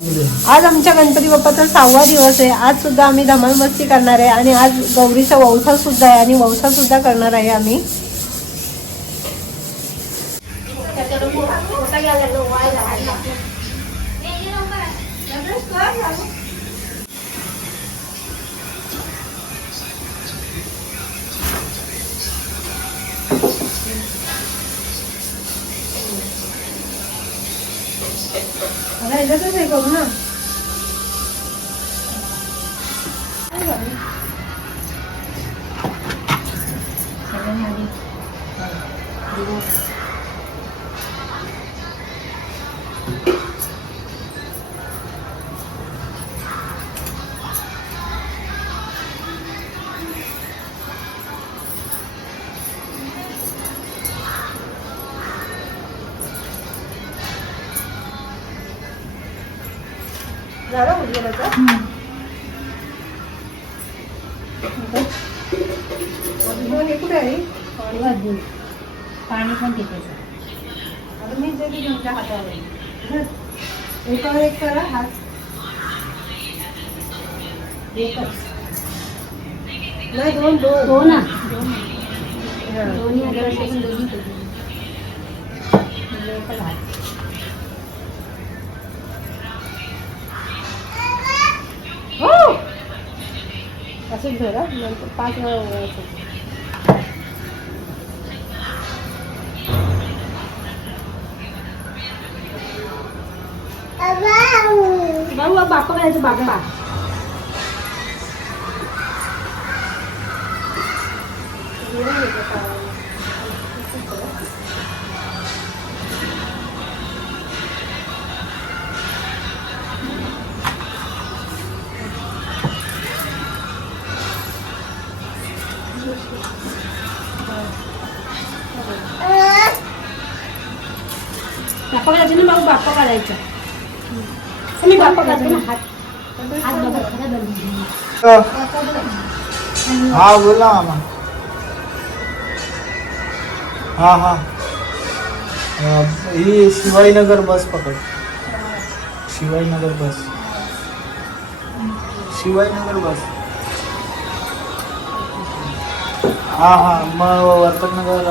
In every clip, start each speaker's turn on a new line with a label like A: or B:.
A: आज आमच्या गणपती बाप्पाचा सहावा दिवस आहे. आज सुद्धा आम्ही धमाल मस्ती करणार आहे आणि आज गौरीचा वौसा सुद्धा आहे आणि वौसा सुद्धा करणार आहे आम्ही. आता ह्याच्यातच हे करू ना झालं अजून हे कुठे आहे?
B: पाणी पण तिथे
A: आता मी तुमच्या हातावर एकावर एक करा हात.
B: एकच.
A: नाही दोन दोन.
B: हो ना.
A: हा.
B: दोन्ही हजार दोन्ही केले. म्हणजे एकच हात.
A: हो असंच धरा नंतर पाच वेळा ओळायचं
C: हा बोला मामा हा हा. ही शिवाजीनगर बस पकड. शिवाजीनगर बस. शिवाजीनगर बस. हा हा. मग वर्तकनगर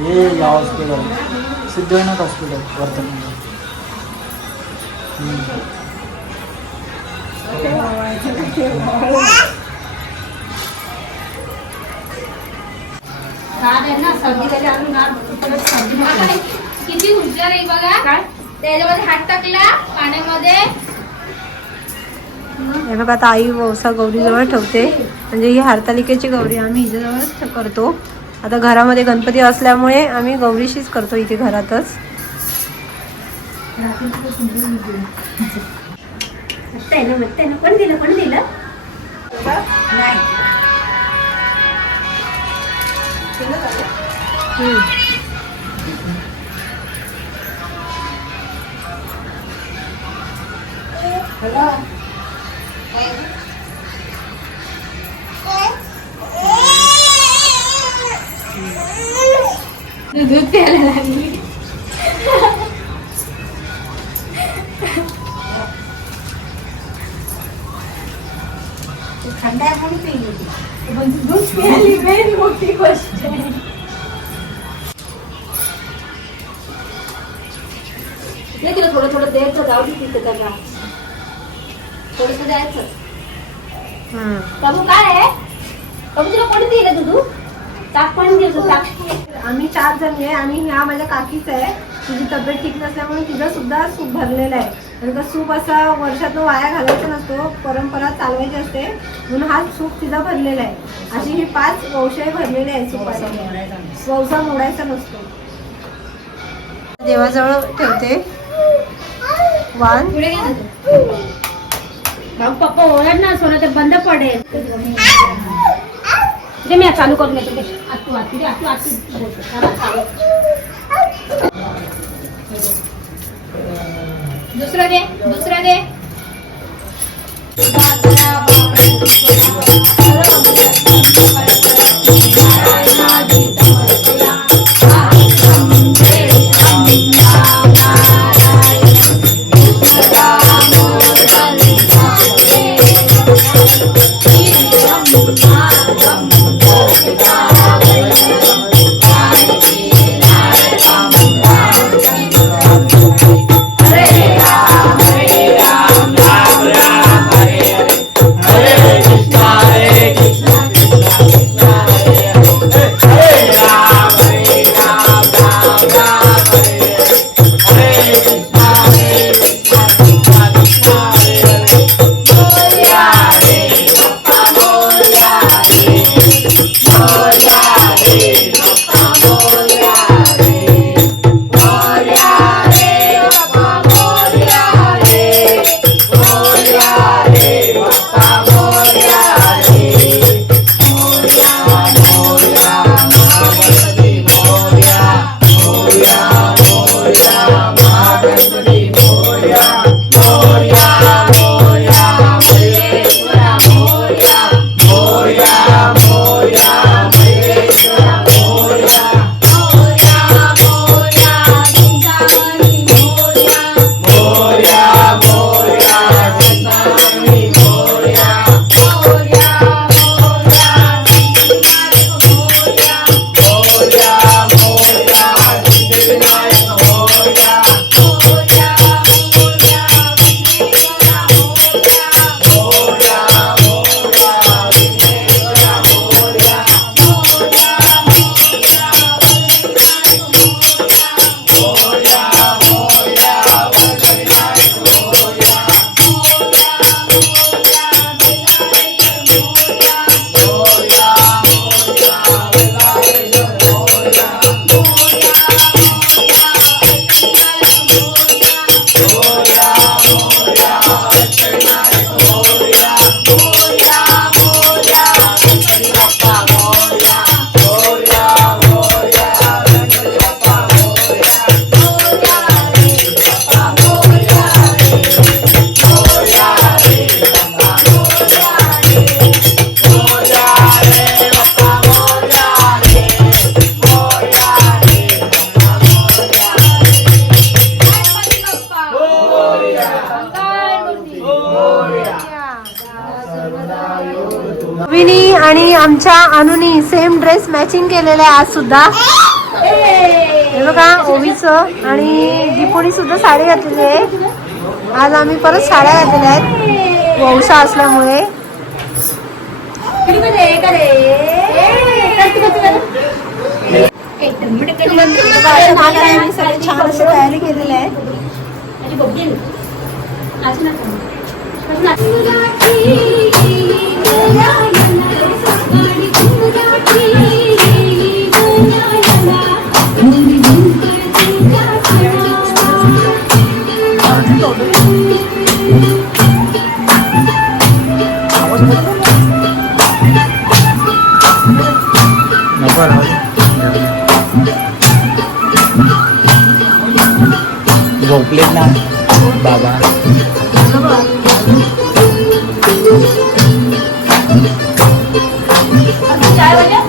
C: हे या हॉस्पिटल. सिद्धिविनायक हॉस्पिटल वर्तकनगर.
D: किती हुशार आहे बघा त्याच्यामध्ये हात टाकला पाण्यामध्ये
A: हे बघा आता आई वौसा गौरीजवळ ठेवते. म्हणजे ही हरतालिकेची गौरी आम्ही हिच्याजवळच करतो. आता घरामध्ये गणपती असल्यामुळे आम्ही गौरीशीच करतो इथे घरातच.
B: मस्त आहे ना मस्त आहे ना कोण दिलं कोण
D: मोठी गोष्ट
B: नाही तिला थोडं थोडं द्यायचं जाऊ दे तिथं त्याला थोडस द्यायचं. काय आहे? बाबू तुला कोणी दिलं दूध? ताक पण दिलं ताक.
A: आम्ही चार जण आहे आणि ह्या माझ्या काकीच आहे. तिची तब्येत ठीक नसल्यामुळे तिचं सुद्धा सूप भरलेलं आहे. कारण का सूप असा वर्षातून वाया घालायचा नसतो परंपरा चालवायची असते. म्हणून हा सूप तिचा भरलेला आहे. अशी ही पाच वंशय भरलेले आहे सूप असा मोडायचा नसतो. देवाजवळ ठेवते. वान.
D: पुढे
B: पप्पा ओरड ना सोनं ते बंद पडेल. ते मी चालू करून देते ते. आतू आतू आतू आतू.
D: दुसरं दे दुसरं दे.
B: 好
A: 尬啊赵丽 अनुनी सेम ड्रेस मॅचिंग केलेला आहे आज सुद्धा. हे बघा ओवीचं आणि दीपोनी सुद्धा साडी घातलेली आहे. आज आम्ही परत साड्या घातलेल्या आहेत. वौसा असल्यामुळे. छान अशी तयारी केलेली आहे
C: की
B: काय बोलल्या?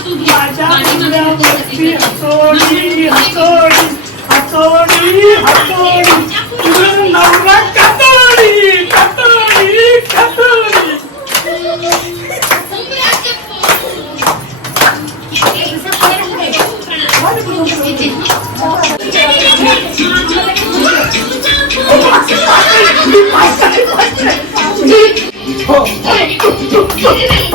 E: माझ्या मुल्या
D: वरची
E: हसोडी हसोडी हसोडी हसोडी तुझं नवरा कातोडी कातोडी कातोडी
A: Oh,